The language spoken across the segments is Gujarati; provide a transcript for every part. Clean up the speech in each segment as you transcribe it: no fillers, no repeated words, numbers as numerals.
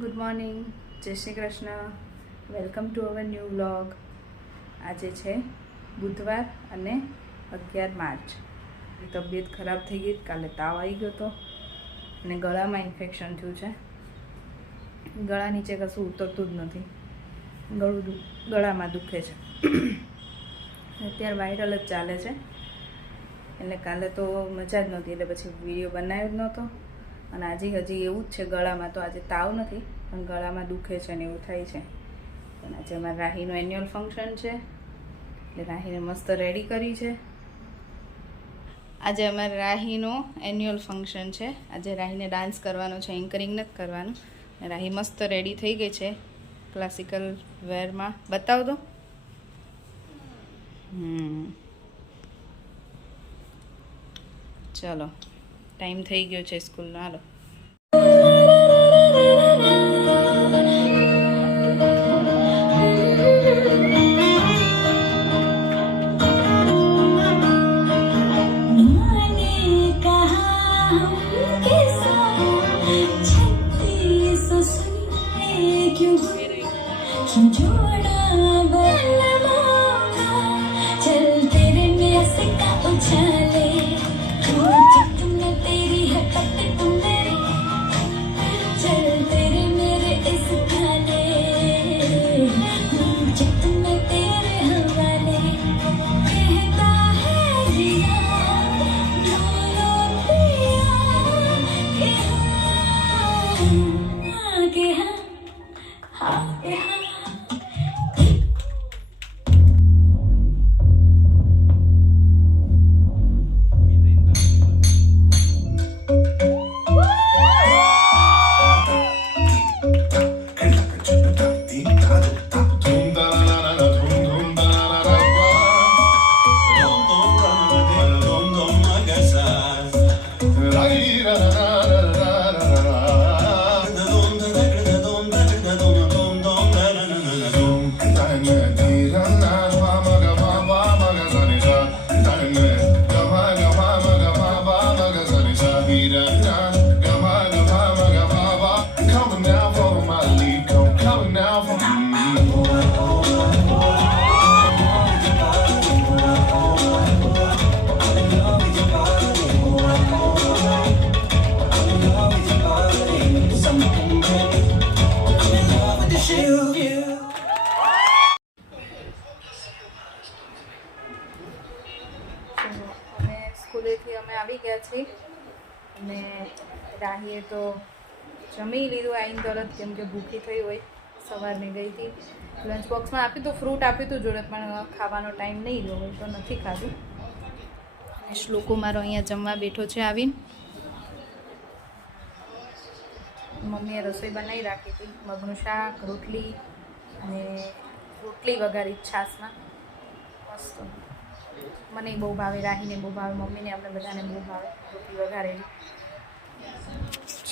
ગુડ મોર્નિંગ, જય Shri Krishna. Welcome to our new vlog. આજે છે બુધવાર અને 11 માર્ચ. તબિયત ખરાબ થઈ ગઈ, કાલે તાવ આવી ગયો હતો અને ગળામાં ઇન્ફેક્શન થયું છે. ગળા નીચે કશું ઉતરતું જ નથી, ગળામાં દુખે છે. અત્યારે વાયરલ જ ચાલે છે, એટલે કાલે તો મજા જ નહોતી, એટલે પછી વિડીયો બનાવ્યો જ નહોતો. અને આજે હજી એવું જ છે ગળામાં, તો આજે તાવ નથી પણ ગળામાં દુખે છે ને એવું થાય છે. અને આજે અમારા રાહીનું એન્યુઅલ ફંક્શન છે, એટલે રાહીને મસ્ત રેડી કરી છે. આજે અમારે રાહીનો એન્યુઅલ ફંક્શન છે. આજે રાહીને ડાન્સ કરવાનો છે, એન્કરિંગ નથી કરવાનું. રાહી મસ્ત રેડી થઈ ગઈ છે ક્લાસિકલ વેરમાં. બતાવ દો. ચલો, ટાઈમ થઈ ગયો છે સ્કૂલનો. હાલો. સ્કૂલેથી અમે આવી ગયા છીએ અને રાહીએ તો જમી લીધું આવીને તરત, કેમ કે ભૂખી થઈ હોય. સવારની ગઈ હતી, લંચ બોક્સમાં આપ્યું હતું, ફ્રૂટ આપ્યું હતું જોડે, પણ ખાવાનો ટાઈમ નહીં રહ્યો હોય તો નથી ખાધું. શ્લોકો મારો અહીંયા જમવા બેઠો છે આવીને. મમ્મીએ રસોઈ બનાવી રાખી હતી, મગનું શાક, રોટલી અને રોટલી વઘારી છાશમાં. મસ્ત, મને બહુ ભાવે, રાહીને બહુ ભાવે, મમ્મીને આપણે બધાને બહુ ભાવે રોટલી વઘારેલી.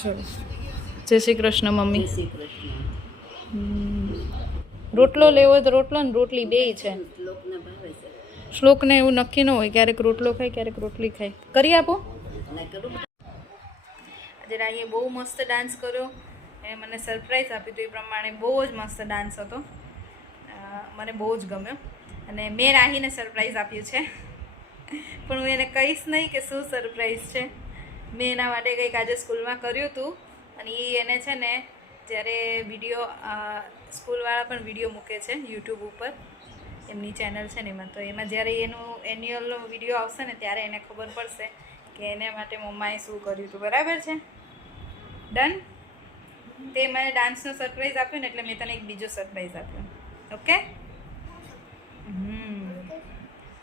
ચલો, જય શ્રી કૃષ્ણ મમ્મી. જય શ્રી કૃષ્ણ. રોટલો લેવો હોય તો રોટલો ને રોટલી બેય છે. શ્લોકને ભાવે છે. શ્લોકને એવું નક્કી ન હોય, ક્યારેક રોટલો ખાય ક્યારેક રોટલી ખાય. કરી આપો. આજે રાહીએ બહુ મસ્ત ડાન્સ કર્યો, એને મને સરપ્રાઈઝ આપી હતું. એ પ્રમાણે બહુ જ મસ્ત ડાન્સ હતો, મને બહુ જ ગમ્યો. અને મેં રાહીને સરપ્રાઈઝ આપ્યું છે, પણ હું એને કહીશ નહીં કે શું સરપ્રાઈઝ છે. મેં એના માટે કંઈક આજે સ્કૂલમાં કર્યું હતું, અને એ એને છે ને જ્યારે વિડીયો સ્કૂલવાળા પણ વિડીયો મૂકે છે યુટ્યુબ ઉપર, એમની ચેનલ છે ને એમાં, તો એમાં જ્યારે એનું એન્યુઅલનો વિડીયો આવશે ને ત્યારે એને ખબર પડશે કે એને માટે મમ્માએ શું કર્યું હતું. બરાબર છે? ડન. તે મને ડાન્સનો સરપ્રાઈઝ આપ્યો ને એટલે મેં તને એક બીજો સરપ્રાઈઝ આપ્યો. ઓકે?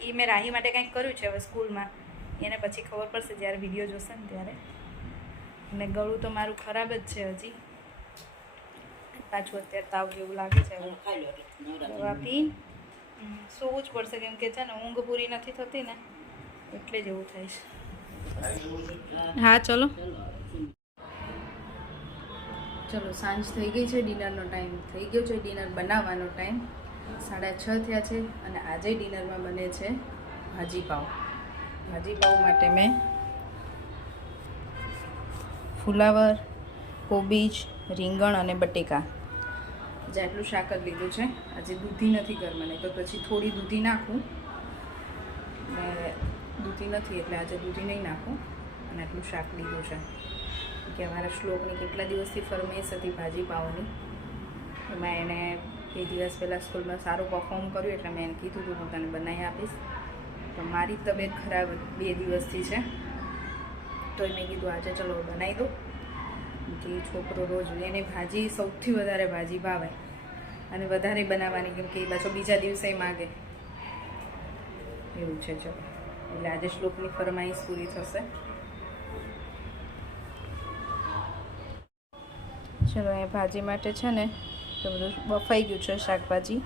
એ મેં રાહી માટે કંઈક કર્યું છે હવે સ્કૂલમાં, એને પછી ખબર પડશે જ્યારે વિડીયો જોશે ને ત્યારે. અને ગળું તો મારું ખરાબ જ છે હજી, પાછું અત્યારે તાવ જેવું લાગે છે. દવા પી સૂવું જ પડશે, કેમ કે છે ને ઊંઘ પૂરી નથી થતી ને, એટલે જ એવું થાય છે. હા ચલો ચલો, સાંજ થઈ ગઈ છે, ડિનરનો ટાઈમ થઈ ગયો છે, ડિનર બનાવવાનો ટાઈમ 6:30 થયા છે. અને આજે ડિનરમાં બને છે ભાજી પાવ. ભાજી પાવ માટે મેં ફુલાવર, કોબીજ, રીંગણ અને બટેકા. આજે આટલું શાક જ લીધું છે. આજે દૂધી નથી ઘરમાં, નહીં તો પછી થોડી દૂધી નાખું, ને દૂધી નથી એટલે આજે દૂધી નહીં નાખું. અને આટલું શાક લીધું છે કે અમારા શ્લોકની કેટલા દિવસથી ફરમાઈશ હતી ભાજી પાવની. એમાં એને એ દિવસ પહેલાં સ્કૂલમાં સારું પરફોર્મ કર્યું એટલે મેં એને કીધું હતું હું તને બનાવી આપીશ. તો મારી તબિયત ખરાબ 2 દિવસથી છે, તો મેં કીધું આજે ચલો બનાવી દઉં. કે છોકરો રોજ એને ભાજી સૌથી વધારે ભાજી ભાવે અને વધારે બનાવવાની, કેમ કે એ પાછો બીજા દિવસે માગે એવું છે. ચલો એટલે આજે શ્લોકની ફરમાઈશ પૂરી થશે. ચલો એ ભાજી માટે છે ને તો બધું બફાઈ ગયું છે શાકભાજી.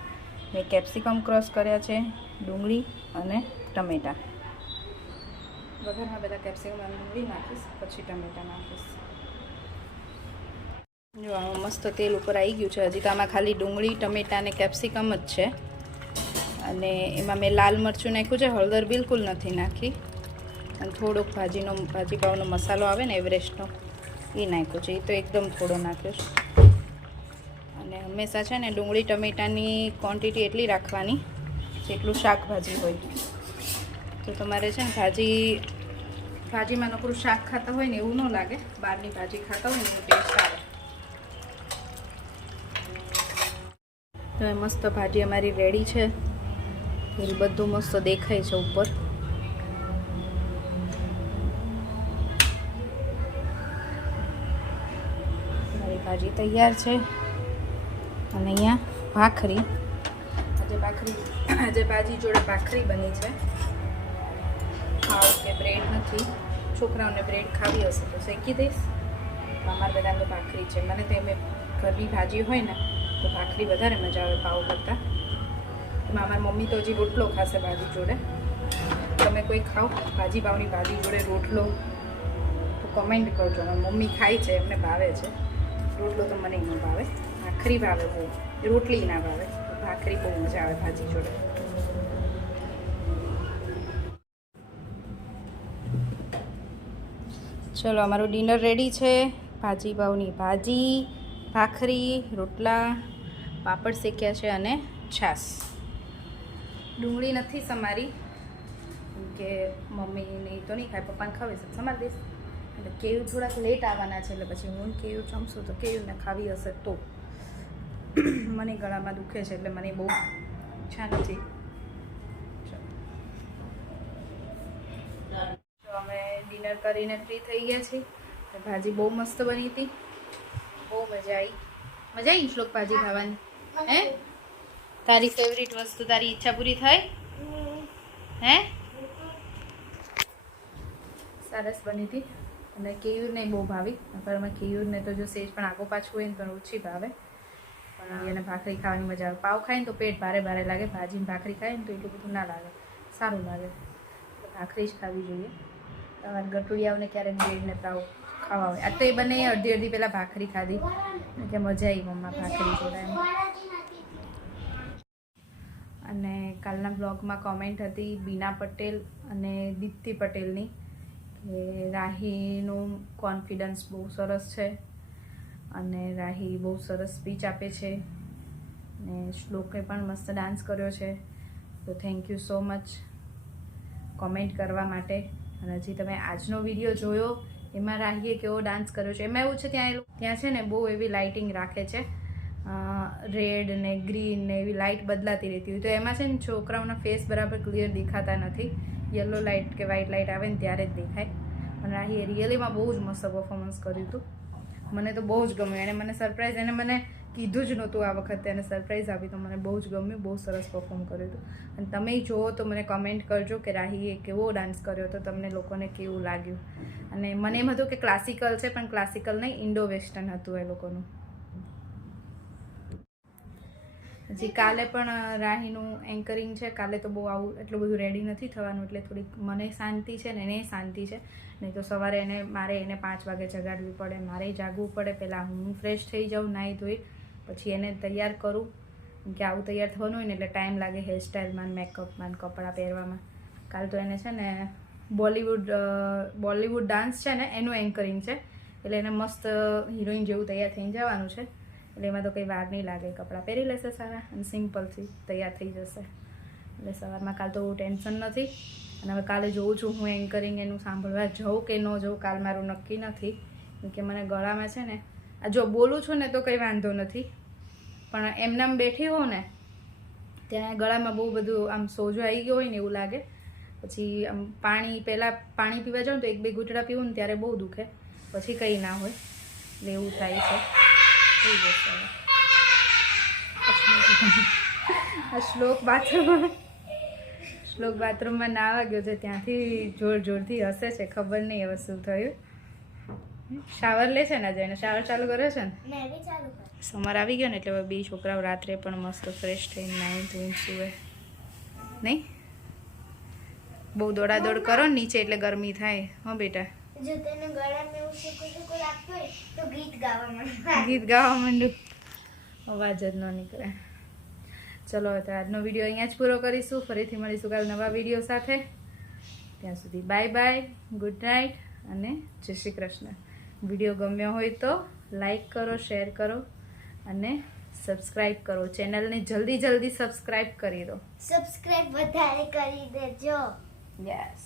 મેં કેપ્સિકમ ક્રશ કર્યા છે, ડુંગળી અને ટમેટાં. વઘારમાં બધા કેપ્સિકમ અને ડુંગળી નાખીશ, પછી ટમેટાં નાખીશ. જો આમાં મસ્ત તેલ ઉપર આવી ગયું છે. હજી તો આમાં ખાલી ડુંગળી, ટમેટાં અને કેપ્સિકમ જ છે. અને એમાં મેં લાલ મરચું નાખ્યું છે, હળદર બિલકુલ નથી નાખી. અને થોડોક ભાજી પાવનો મસાલો આવે ને એવરેસ્ટનો, એ નાખ્યો છે. એ તો એકદમ થોડો નાખ્યો છે. અને હંમેશા છે ને ડુંગળી ટમેટાની ક્વોન્ટિટી એટલી રાખવાની જેટલું શાકભાજી હોય. તો તમારે છે ને ભાજીમાં નકરું શાક ખાતા હોય ને એવું ન લાગે, બહારની ભાજી ખાતા હોય ને એવું ટેસ્ટ આવે. તો એ મસ્ત ભાજી અમારી રેડી છે. એ બધું મસ્ત દેખાય છે ઉપર. મારી ભાજી તૈયાર છે. અને અહીંયા ભાખરી, આજે ભાજી જોડે ભાખરી બની છે. ખાવ કે બ્રેડ નથી, છોકરાઓને બ્રેડ ખાવી હશે તો શેકી દઈશ. અમારા બધાને ભાખરી છે. મને તો એમ ઘરની ભાજી હોય ને તો ભાખરી વધારે મજા આવે પાવ કરતાં. એમાં અમારી મમ્મી તો હજી રોટલો ખાશે ભાજી જોડે. તમે કોઈ ખાઓ ભાજી પાવની ભાજી જોડે રોટલો તો કમેન્ટ કરજો. મમ્મી ખાય છે, એમને ભાવે છે. રોટલો તો મને ન ભાવે, ભાખરી ભાવે બહુ, રોટલી ના ભાવે. ભાખરી બહુ મજા આવે ભાજી જોડે. ચલો અમારું ડિનર રેડી છે. ભાજી પાવની ભાજી, ભાખરી, રોટલા, પાપડ શેક્યા છે અને છાશ. ડુંગળી નથી સમારી કે મમ્મીને તો નહીં ખાય, પપ્પાને ખાવે છે, સમારી દઈશ. એટલે કેવું થોડાક લેટ આવવાના છે, એટલે પછી હું કેવું જમશું તો કેવુંને ખાવી હશે તો. મને ગળામાં દુખે છે એટલે મને બહુ ઈચ્છા નથી. તો અમે ડિનર કરીને ફ્રી થઈ ગયા છીએ. ભાજી બહુ મસ્ત બની હતી, બહુ મજા આવી શ્લોક ભાજી ખાવાની. હે તારી ફેવરિટ વસ્તુ, તારી ઈચ્છા પૂરી થઈ? હે સરસ બની હતી. અને કેયુર નહીં બહુ ભાવી, પણ અમે કેયુરને તો જો સેજ પણ આગો પાછું હોય ને તો ઓછી ભાવે. પણ એને ભાખરી ખાવાની મજા આવે. પાવ ખાય ને તો પેટ ભારે ભારે લાગે, ભાજીને ભાખરી ખાય ને તો એટલું બધું ના લાગે, સારું લાગે. તો ભાખરી જ ખાવી જોઈએ. તમારા ગટુડિયાઓને ક્યારેક બ્રેડ ને પાવ ખાવા હોય. આ તો એ બંને અડધી પહેલાં ભાખરી ખાધી કે મજા આવી મમ્મા ભાખરી જોડે એમ. અને કાલના બ્લોગમાં કોમેન્ટ હતી બીના પટેલ અને દીપ્તિ પટેલની કે રાહીનું કોન્ફિડન્સ બહુ સરસ છે અને રાહી બહુ સરસ સ્પીચ આપે છે ને શ્લોકે પણ મસ્ત ડાન્સ કર્યો છે. તો thank you so much comment કરવા માટે. અને હજી તમે આજનો વિડીયો જોયો એમાં રાહીએ કેવો ડાન્સ કર્યો છે. એમાં એવું છે ત્યાં છે ને બહુ એવી લાઇટિંગ રાખે છે, રેડ ને ગ્રીન ને એવી લાઇટ બદલાતી રહેતી હોય. તો એમાં છે ને છોકરાઓના ફેસ બરાબર ક્લિયર દેખાતા નથી. યલો લાઇટ કે વ્હાઇટ લાઇટ આવે ને ત્યારે જ દેખાય. અને રાહીએ રિયલીમાં બહુ જ મસ્ત પરફોર્મન્સ કર્યું હતું. મને તો બહુ જ ગમ્યું. એને મને સરપ્રાઈઝ, એને મને કીધું જ નહોતું આ વખતે એને સરપ્રાઈઝ આપી, તો મને બહુ જ ગમ્યું. બહુ સરસ પરફોર્મ કર્યું હતું. અને તમે જુઓ તો મને કમેન્ટ કરજો કે રાહીએ કેવો ડાન્સ કર્યો હતો, તમને લોકોને કેવું લાગ્યું. અને મને એમ હતું કે ક્લાસિકલ છે, પણ ક્લાસિકલ નહીં, ઇન્ડો વેસ્ટર્ન હતું એ લોકોનું. હજી કાલે પણ રાહીનું એન્કરિંગ છે. કાલે તો બહુ આવું એટલું બધું રેડી નથી થવાનું, એટલે થોડીક મને શાંતિ છે ને એને શાંતિ છે. નહીં તો સવારે મારે એને 5 વાગે જગાડવી પડે, મારે જાગવું પડે. પહેલાં હું ફ્રેશ થઈ જાઉં, નાહી ધોઈ, પછી એને તૈયાર કરું. કે આવું તૈયાર થવાનું હોય ને એટલે ટાઈમ લાગે હેરસ્ટાઈલમાં, મેકઅપમાં, કપડાં પહેરવામાં. કાલ તો એને છે ને બોલિવૂડ ડાન્સ છે ને એનું એન્કરિંગ છે, એટલે એને મસ્ત હિરોઈન જેવું તૈયાર થઈને જવાનું છે. એટલે એમાં તો કંઈ વાર નહીં લાગે, કપડાં પહેરી લેશે સારા અને સિમ્પલથી તૈયાર થઈ જશે. એટલે સવારમાં કાલ તો ટેન્શન નથી. અને હવે કાલે જોઉં છું હું એન્કરિંગ એનું સાંભળવા જાઉં કે ન જાઉં, કાલ મારું નક્કી નથી. કેમ કે મને ગળામાં છે ને, આ જો બોલું છું ને તો કંઈ વાંધો નથી, પણ એમનામ બેઠી હોઉં ને ત્યાં ગળામાં બહુ બધું આમ સોજો આવી ગયો હોય ને એવું લાગે. પછી આમ પહેલાં પાણી પીવા જાઉં તો 1-2 ઘૂંટડા પીવું ને ત્યારે બહુ દુખે, પછી કંઈ ના હોય. એટલે એવું થાય છે. થઈ જશે હવે. આ શ્લોક બાથરૂમમાં નાવા ગયો છે, ત્યાંથી જોરથી હસે છે. ખબર નહીં હવે શું થયું. શાવર લે છે ને જઈને, શાવર ચાલુ કરે છે ને. સમર આવી ગયો ને એટલે હવે 2 છોકરાઓ રાત્રે પણ મસ્ત ફ્રેશ થઈને નાઈ ધોઈને સુવે નહીં. બહુ દોડાદોડ કરો ને નીચે એટલે ગરમી થાય. હા બેટા, જો તને ગળામાં એવું સૂકું લાગતું હોય તો ગીત ગાવા માંડું, અવાજ જ ન નીકળે. ચલો હવે આજનો વિડીયો અહીંયા જ પૂરો કરીશું. ફરીથી મળીશું કાલ નવા વિડીયો સાથે. ત્યાં સુધી બાય બાય, ગુડ નાઇટ અને જય શ્રી કૃષ્ણ. વિડીયો ગમ્યો હોય તો લાઈક કરો, શેર કરો અને સબસ્ક્રાઈબ કરો. ચેનલને જલ્દી સબસ્ક્રાઈબ કરી દો. સબસ્ક્રાઇબ વધારે કરી દેજો. યસ.